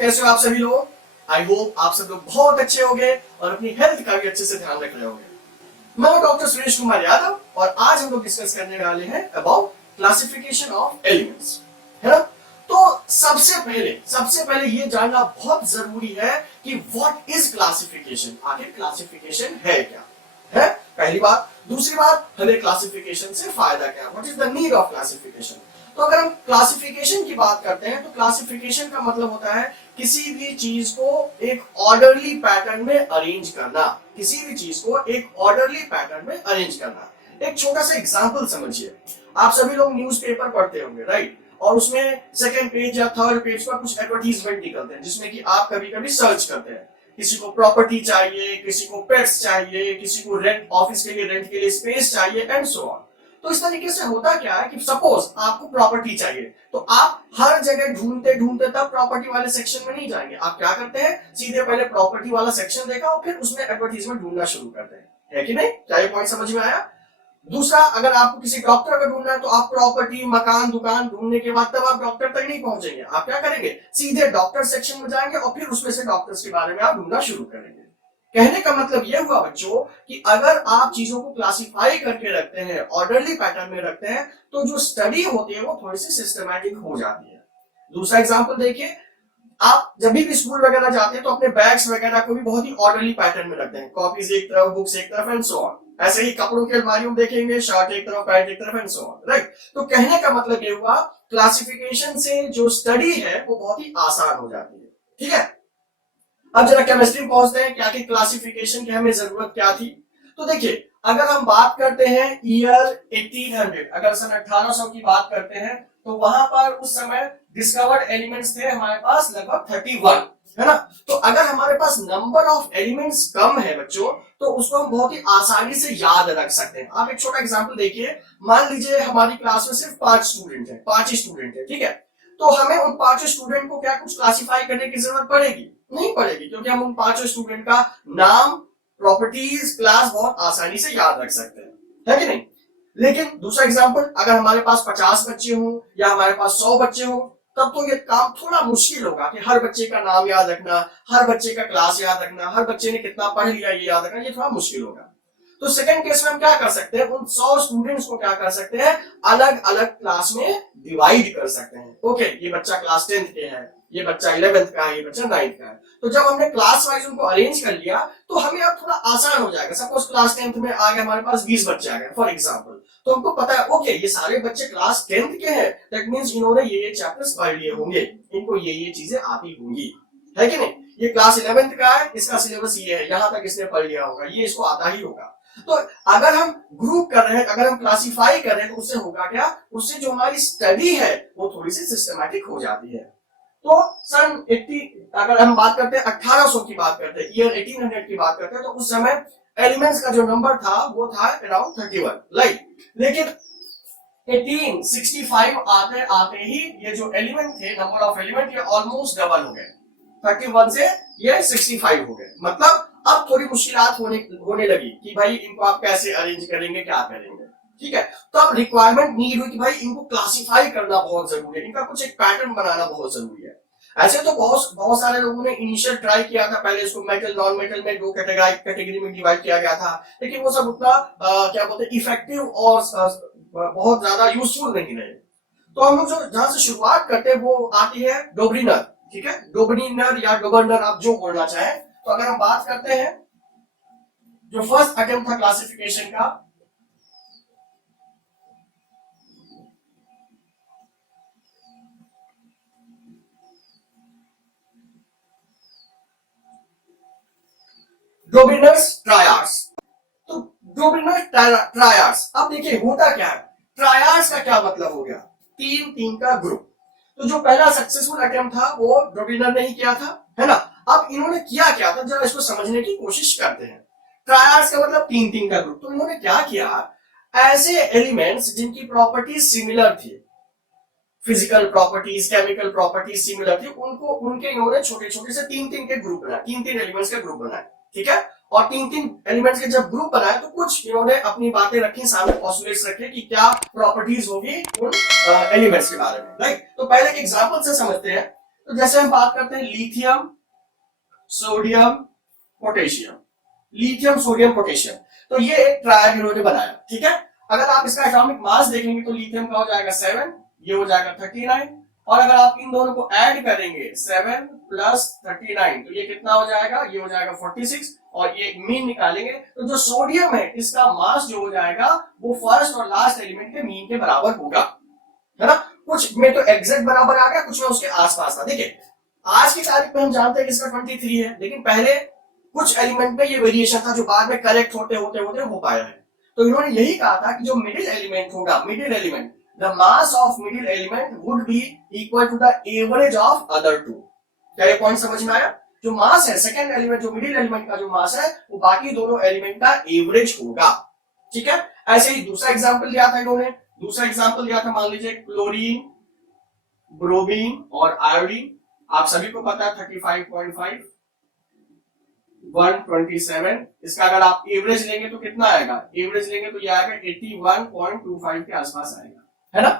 कैसे हो आप सभी लोग? आई होप आप सब लोग बहुत अच्छे होंगे और अपनी हेल्थ का भी अच्छे से ध्यान रख रहे होंगे। मैं डॉक्टर सुरेश कुमार यादव और आज हम लोग डिस्कस करने वाले हैं अबाउट क्लासिफिकेशन ऑफ एलिमेंट्स, है ना। तो सबसे पहले ये जानना बहुत जरूरी है कि व्हाट इज क्लासिफिकेशन, आखिर क्लासिफिकेशन है क्या, है पहली बात। दूसरी बात, हमें क्लासिफिकेशन से फायदा क्या, what is the need of classification. तो अगर हम क्लासिफिकेशन की बात करते हैं तो क्लासिफिकेशन का मतलब होता है किसी भी चीज को एक ऑर्डरली पैटर्न में अरेंज करना, किसी भी चीज को एक ऑर्डरली पैटर्न में अरेंज करना। एक छोटा सा एग्जांपल समझिए, आप सभी लोग न्यूज़पेपर पढ़ते होंगे, राइट, और उसमें सेकंड पेज या थर्ड पेज पर कुछ एडवर्टीजमेंट निकलते हैं जिसमें कि आप कभी कभी सर्च करते हैं, किसी को प्रॉपर्टी चाहिए, किसी को पेट्स चाहिए, किसी को रेंट, ऑफिस के लिए रेंट के लिए स्पेस चाहिए एंड सो ऑन। तो इस तरीके से होता क्या है कि सपोज आपको प्रॉपर्टी चाहिए तो आप हर जगह ढूंढते ढूंढते तब प्रॉपर्टी वाले सेक्शन में नहीं जाएंगे। आप क्या करते हैं, सीधे पहले प्रॉपर्टी वाला सेक्शन देखा और फिर उसमें एडवर्टीजमेंट ढूंढना शुरू करते हैं, है कि नहीं? क्या ये पॉइंट समझ में आया? दूसरा, अगर आपको किसी डॉक्टर का ढूंढना है तो आप प्रॉपर्टी, मकान, दुकान ढूंढने के बाद तब आप डॉक्टर तक नहीं पहुंचेंगे। आप क्या करेंगे, सीधे डॉक्टर सेक्शन में जाएंगे और फिर उसमें से डॉक्टर्स के बारे में आप ढूंढना शुरू करेंगे। कहने का मतलब यह हुआ बच्चों कि अगर आप चीजों को क्लासिफाई करके रखते हैं, ऑर्डरली पैटर्न में रखते हैं, तो जो स्टडी होती है वो थोड़ी सी सिस्टमैटिक हो जाती है। दूसरा एग्जांपल देखिए, आप जब भी स्कूल वगैरह जाते हैं तो अपने बैग्स वगैरह को भी बहुत ही ऑर्डरली पैटर्न में रखते हैं, कॉपीज एक तरफ, बुक्स एक तरफ एंड सो ऑन। ऐसे ही कपड़ों के अलमारी में देखेंगे, शर्ट एक तरफ, पैंट एक तरफ एंड सो ऑन, राइट। तो कहने का मतलब ये हुआ क्लासिफिकेशन से जो स्टडी है वो बहुत ही आसान हो जाती है, ठीक है। अब जरा केमिस्ट्री पहुंचते हैं, क्या की क्लासिफिकेशन की हमें जरूरत क्या थी। तो देखिए, अगर हम बात करते हैं ईयर 1800, अगर सन 1800 की बात करते हैं तो वहां पर उस समय डिस्कवर्ड एलिमेंट्स थे हमारे पास लगभग 31, है ना। तो अगर हमारे पास नंबर ऑफ एलिमेंट्स कम है बच्चों तो उसको हम बहुत ही आसानी से याद रख सकते हैं। आप एक छोटा एग्जांपल देखिए, मान लीजिए हमारी क्लास में सिर्फ 5 स्टूडेंट है, 5 ही स्टूडेंट है, ठीक है। तो हमें उन 5 स्टूडेंट को क्या कुछ क्लासिफाई करने की जरूरत पड़ेगी? नहीं पड़ेगी, क्योंकि हम उन 5 स्टूडेंट का नाम, प्रॉपर्टीज, क्लास बहुत आसानी से याद रख सकते हैं, है कि नहीं। लेकिन दूसरा एग्जांपल, अगर हमारे पास 50 बच्चे हों या हमारे पास 100 बच्चे हों, तब तो ये काम थोड़ा मुश्किल होगा कि हर बच्चे का नाम याद रखना, हर बच्चे का क्लास याद रखना, हर बच्चे ने कितना पढ़ लिया ये याद रखना, ये थोड़ा मुश्किल होगा। तो सेकंड केस में हम क्या कर सकते हैं, उन 100 स्टूडेंट्स को क्या कर सकते हैं, अलग अलग क्लास में डिवाइड कर सकते हैं। ओके, ये बच्चा क्लास 10th के है, ये बच्चा 11th का है, ये बच्चा 9th का है। तो जब हमने क्लास वाइज उनको अरेंज कर लिया तो हमें अब थोड़ा आसान हो जाएगा। सपोज क्लास 10th में आ गए हमारे पास 20 बच्चे आ गए फॉर एग्जांपल, तो हमको पता है ओके ये सारे बच्चे क्लास 10th के हैं, दैट मींस इन्होंने ये चैप्टर्स पढ़ लिए होंगे, इनको ये चीजें आती होंगी, है कि नहीं। ये क्लास 11th का है, इसका सिलेबस ये है, यहां तक इसने पढ़ लिया होगा, ये इसको आता ही होगा। तो अगर हम ग्रुप कर रहे हैं, अगर हम क्लासिफाई कर रहे हैं तो उससे होगा क्या, उससे जो हमारी स्टडी है वो थोड़ी सी सिस्टमैटिक हो जाती है। तो सन 80, अगर हम बात करते हैं 1800 की बात करते हैं, ईयर 1800 की बात करते हैं, तो उस समय एलिमेंट्स का जो नंबर था वो था अराउंड 31, राइट। लेकिन 1865 आते आते ही ये जो एलिमेंट थे, नंबर ऑफ एलिमेंट, ये ऑलमोस्ट डबल हो गए, 31 से ये 65 हो गए। मतलब अब थोड़ी मुश्किलात होने लगी कि भाई इनको आप कैसे अरेंज करेंगे, क्या करेंगे, ठीक है। तो अब रिक्वायरमेंट नीड हुई कि भाई इनको क्लासिफाई करना बहुत जरूरी है, इनका कुछ एक पैटर्न बनाना बहुत जरूरी है। ऐसे तो बहुत सारे लोगों ने इनिशियल ट्राई किया था, पहले इसको मेटल नॉन मेटल में दो कैटेगरी में डिवाइड किया गया था, लेकिन वो सब उतना क्या बोलते हैं इफेक्टिव और बहुत ज्यादा यूजफुल नहीं रहे। तो हम लोग जो जहां से शुरुआत करते हैं वो आती है डोब्रिनर, ठीक है, डोब्रिनर या डोबर्नर, आप जो बोलना चाहें। तो अगर हम बात करते हैं जो फर्स्ट अटेम्प्ट था क्लासिफिकेशन का, डोब्रिनर्स ट्रायड्स। तो डोब्रिनर ट्रायड्स, अब देखिए होता क्या है, ट्रायड्स का क्या मतलब हो गया, 3 का ग्रुप। तो जो पहला सक्सेसफुल अटेम्प्ट था वो डोब्रिनर ने ही किया था, है ना। अब इन्होंने किया क्या था, जरा इसको समझने की कोशिश करते हैं। ट्रायड्स का मतलब 3 का ग्रुप। तो इन्होंने क्या किया, ऐसे एलिमेंट्स जिनकी प्रॉपर्टीज सिमिलर थी, physical properties, chemical properties similar थी, उनको उनके इन्होंने छोटे छोटे से 3 के ग्रुप बनाए, 3 एलिमेंट्स के ग्रुप बनाए, ठीक है। और 3 एलिमेंट्स के जब ग्रुप बनाए तो कुछ इन्होंने अपनी बातें रखी, सामने पोस्टुलेट्स रखे कि क्या प्रॉपर्टीज होगी उन एलिमेंट्स के बारे में, राइट। तो पहले एक एग्जांपल से समझते हैं। तो जैसे हम बात करते हैं lithium, sodium, potassium, lithium, sodium, potassium, तो ये एक ट्रायड इन्होंने बनाया, ठीक है। अगर आप इसका एटॉमिक मास देखेंगे तो लिथियम का हो जाएगा 7, ये हो जाएगा 39, और अगर आप इन दोनों को ऐड करेंगे 7 प्लस 39 तो ये कितना हो जाएगा, ये हो जाएगा 46, और ये मीन निकालेंगे तो जो सोडियम है इसका मास जो हो जाएगा वो फर्स्ट और लास्ट एलिमेंट के मीन के बराबर होगा, है ना। कुछ में तो एग्जैक्ट बराबर आ गया, कुछ में उसके आसपास था। देखिए आज की तारीख में हम जानते हैं कि इसका 23 है, लेकिन पहले कुछ एलिमेंट में ये वेरिएशन था जो बाद में करेक्ट होते होते होते हो पाया है। तो इन्होंने यही कहा था कि जो मिडिल एलिमेंट होगा, middle element, the mass of middle element would be equal to the average of other two. क्या ये पॉइंट समझ में आया? जो मास है सेकंड एलिमेंट, जो मिडिल एलिमेंट का जो मास है वो बाकी दोनों एलिमेंट का एवरेज होगा, ठीक है। ऐसे ही दूसरा एग्जांपल दिया था इन्होंने, दूसरा एग्जांपल दिया था, मान लीजिए क्लोरीन, ब्रोमीन और आयोडीन, आप सभी को पता है 35.5, 127, इसका अगर आप एवरेज लेंगे तो कितना आएगा, एवरेज लेंगे तो ये आएगा 81.25 के आसपास आएगा, है ना।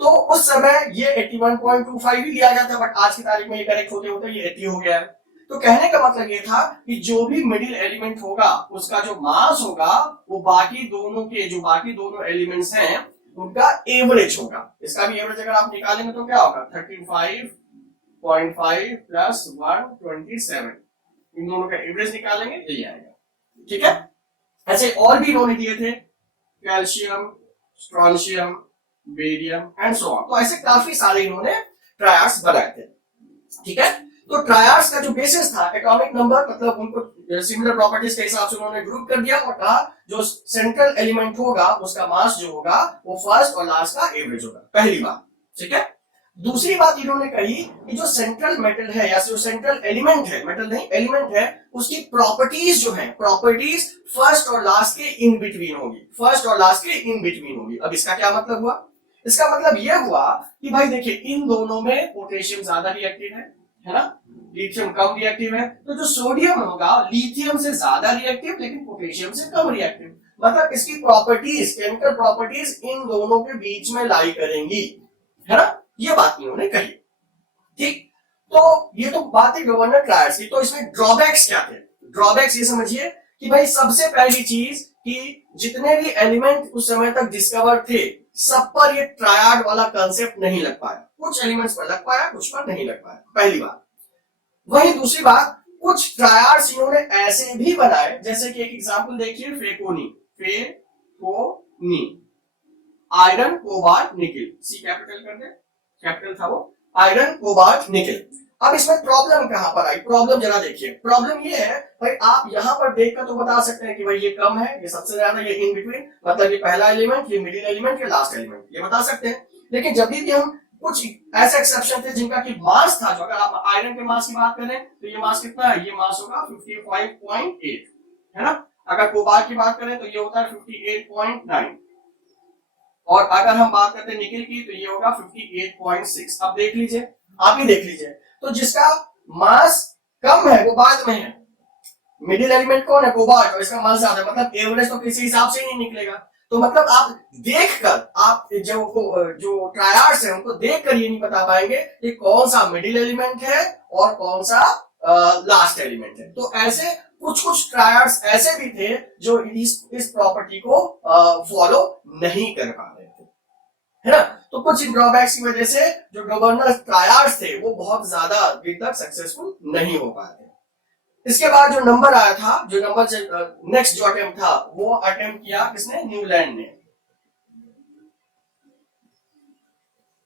तो उस समय ये 81.25 ही लिया गया था, बट आज की तारीख में ये करेक्ट होते होते ये 80 हो गया है। तो कहने का मतलब ये था कि जो भी मिडिल एलिमेंट होगा उसका जो मास होगा वो बाकी दोनों के, जो बाकी दोनों एलिमेंट्स हैं उनका एवरेज होगा। इसका भी एवरेज अगर आप निकालेंगे तो क्या होगा, 35.5 प्लस 127, इन दोनों का एवरेज निकालेंगे यही आएगा, ठीक है। ऐसे और भी इन्होंने दिए थे, calcium, strontium, barium and so on. तो ऐसे काफी सारे इन्होंने ट्रायड्स बनाए थे, ठीक है। तो ट्रायड्स का जो बेसिस था एटॉमिक नंबर, मतलब उनको सिमिलर प्रॉपर्टीज के हिसाब से उन्होंने ग्रुप कर दिया और कहा जो सेंट्रल एलिमेंट होगा उसका मास जो होगा वो फर्स्ट और लास्ट का एवरेज होगा, पहली बात, ठीक है। दूसरी बात इन्होंने कही कि जो सेंट्रल मेटल है या जो सेंट्रल एलिमेंट है, मेटल नहीं एलिमेंट है, उसकी प्रॉपर्टीज जो है, प्रॉपर्टीज फर्स्ट और लास्ट के इन बिटवीन होगी, फर्स्ट और लास्ट के इन बिटवीन होगी। अब इसका क्या मतलब हुआ? इसका मतलब यह हुआ कि भाई देखिए इन दोनों में पोटेशियम ज्यादा रिएक्टिव है ना, लिथियम कम रिएक्टिव है, तो जो सोडियम होगा लिथियम से ज्यादा रिएक्टिव लेकिन पोटेशियम से कम रिएक्टिव, मतलब इसकी प्रॉपर्टीज, केमिकल प्रॉपर्टीज इन दोनों के बीच में लाई करेंगी, है ना। ये बात इन्होंने कही, ठीक। तो ये तो बात है गवर्नर ट्रायड्स की। तो इसमें ड्रॉबैक्स क्या थे? ड्रॉबैक्स ये समझिए कि भाई सबसे पहली चीज कि जितने भी एलिमेंट उस समय तक डिस्कवर थे सब पर ये ट्रायड वाला कंसेप्ट नहीं लग पाया, कुछ एलिमेंट्स पर लग पाया, कुछ पर नहीं लग पाया, पहली बात। वही दूसरी बात, कुछ ट्रायड्स इन्होंने ऐसे भी बनाए, जैसे कि एक एग्जांपल देखिए, फेकोनी, फेकोनी, आयरन, कोबाल्ट, निकेल, सी कैपिटल कर दे, कैपिटल था वो, आयरन, कोबाल्ट, निकेल। अब इसमें प्रॉब्लम कहां पर आई? प्रॉब्लम जरा देखिए, प्रॉब्लम ये है भाई आप यहां पर देखकर तो बता सकते हैं कि भाई ये कम है, ये सबसे ज्यादा, ये इन बिटवीन, मतलब ये पहला एलिमेंट, ये मिडिल एलिमेंट, ये लास्ट एलिमेंट, ये बता सकते हैं। लेकिन जब भी हम कुछ ऐसे एक्सेप्शन थे जिनका कि मास था, जो अगर आप आयरन के मास की बात करें तो ये मास कितना है, ये मास होगा 55.8, है ना। अगर कोबाल्ट की बात करें तो ये होता है 58.9, और अगर हम बात करते हैं निकेल की तो ये होगा 58.6। अब देख लीजिए, आप ही देख लीजिए, तो जिसका मास कम है वो बाद में है, मिडिल एलिमेंट कौन है, कोबाल्ट, और इसका मास ज्यादा, मतलब एवरेज तो किसी हिसाब से ही नहीं निकलेगा। तो मतलब आप देखकर, आप जो ट्रायड्स है उनको देखकर ये नहीं बता पाएंगे कि कौन सा मिडिल एलिमेंट है और कौन सा लास्ट एलिमेंट है। तो ऐसे कुछ ट्रायड्स ऐसे भी थे जो इस प्रॉपर्टी को फॉलो नहीं कर पा रहे थे, है ना। तो कुछ ड्रॉबैक्स की वजह से जो गवर्नर ट्रायड्स थे वो बहुत ज्यादा अभी तक सक्सेसफुल नहीं हो पाए थे। इसके बाद जो नंबर आया था, जो नंबर नेक्स्ट जो अटेम्प्ट था वो अटेम्प्ट किया किसने, न्यूलैंड ने,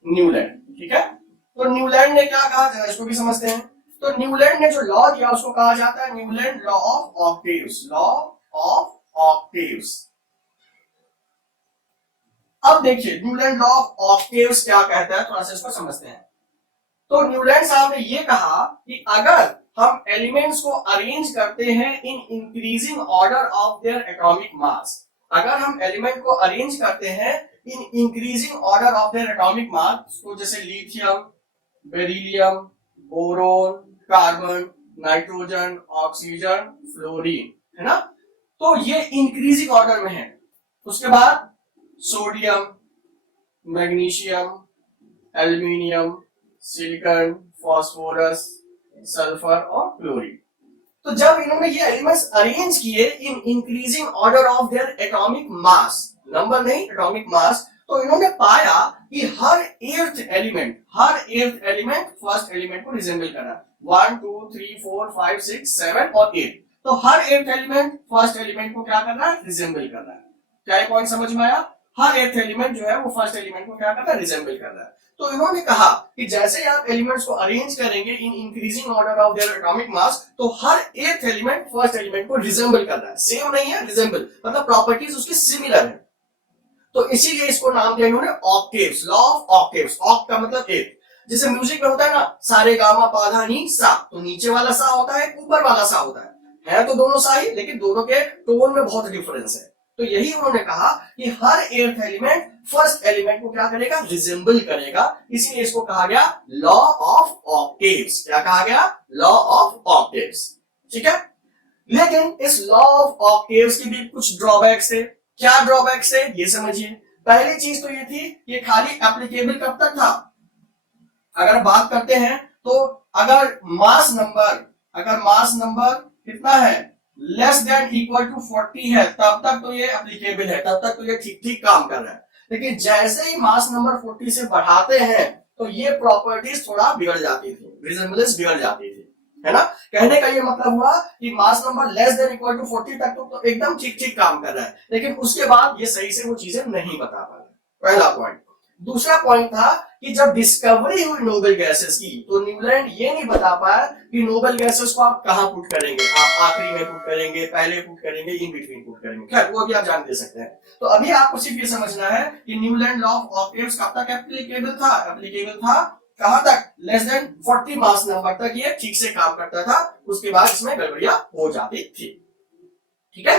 न्यूलैंड, ठीक है। तो न्यूलैंड ने क्या कहा, इसको भी समझते हैं। तो न्यूलैंड ने जो लॉ दिया उसको कहा जाता है Newland law of octaves, law of octaves. अब देखिए न्यूलैंड लॉ ऑफ ऑक्टेव्स क्या कहता है, थोड़ा सा इसको समझते हैं। तो न्यूलैंड साहब ने ये कहा कि अगर हम एलिमेंट्स को अरेंज करते हैं in increasing order of their atomic mass, अगर हम एलिमेंट को अरेंज करते हैं in increasing order of their atomic mass, तो जैसे lithium, beryllium, boron, carbon, nitrogen, oxygen, fluorine, है ना। तो ये इंक्रीजिंग ऑर्डर में है। उसके बाद sodium, magnesium, aluminium, silicon, phosphorus, sulphur और क्लोरीन। तो जब इन्होंने ये एलिमेंट्स अरेंज किए in increasing order of their atomic mass, number नहीं एटॉमिक मास, तो इन्होंने पाया कि हर एर्थ एलिमेंट फर्स्ट एलिमेंट को रिजेंबल कर रहा है। 1 2 3 4 5 6 7 और 8, तो हर एर्थ एलिमेंट फर्स्ट एलिमेंट को क्या कर रहा है, रिजेंबल कर रहा है। क्या ये पॉइंट समझ में आया? हर एर्थ एलिमेंट जो है वो फर्स्ट एलिमेंट को क्या कर रहा है, रिजेंबल कर रहा है। तो इन्होंने कहा कि जैसे ही आप एलिमेंट्स को अरेंज करेंगे in increasing order of their atomic mass, तो हर एर्थ एलिमेंट फर्स्ट एलिमेंट को रिजेंबल कर रहा है। सेम नहीं है, रिजेंबल मतलब प्रॉपर्टीज उसकी सिमिलर है। तो इसीलिए इसको नाम दिया इन्होंने octaves, law of octaves. Oct का मतलब एक, जैसे म्यूजिक में होता है ना सारे गामा पाधा नी सा, तो नीचे वाला सा होता है, ऊपर वाला सा होता है तो दोनों सा ही, लेकिन दोनों के टोन में बहुत डिफरेंस है। तो यही उन्होंने कहा कि हर एर्थ एलिमेंट फर्स्ट एलिमेंट को क्या करेगा, रिजेंबल करेगा, इसीलिए इसको कहा गया लॉ ऑफ ऑक्टेव्स। क्या कहा गया? Law of octaves. ठीक है, लेकिन इस लॉ ऑफ ऑक्टेव्स की भी कुछ ड्रॉबैक्स थे। क्या ड्रॉबैक्स है ये समझिए। पहली चीज तो ये थी, ये खाली एप्लीकेबल कब तक था? अगर बात करते हैं तो अगर मास नंबर कितना है, लेस देन इक्वल टू 40 है, तब तक तो ये एप्लीकेबल है, तब तक तो ये ठीक ठीक काम कर रहा है। लेकिन जैसे ही मास नंबर 40 से बढ़ाते हैं तो ये प्रॉपर्टीज थोड़ा बिगड़ जाती थी, रिजेंबलेंस बिगड़ जाती थी, है ना। कहने का ये मतलब हुआ कि mass number less than equal to 40 तक तो एकदम ठीक ठीक काम कर रहा है, लेकिन उसके बाद ये सही से वो चीजें नहीं बता पा रहा। पहला पॉइंट। दूसरा पॉइंट था कि जब डिस्कवरी हुई नोबेल गैसेस की, तो न्यूलैंड ये नहीं बता पाया कि नोबेल गैसेस को आप कहां पुट करेंगे, आप आखिरी में पुट करेंगे, पहले पुट करेंगे, इन बिटवीन पुट करेंगे। खैर वो अभी आप जान दे सकते हैं। तो अभी आपको सिर्फ ये समझना है कि न्यूलैंड लॉ ऑफ ऑक्टेव्स कब तक एप्लीकेबल था कहां तक, लेस देन 40 मास नंबर तक ये ठीक से काम करता था, उसके बाद इसमें गड़बड़ियां हो जाती थी। ठीक है,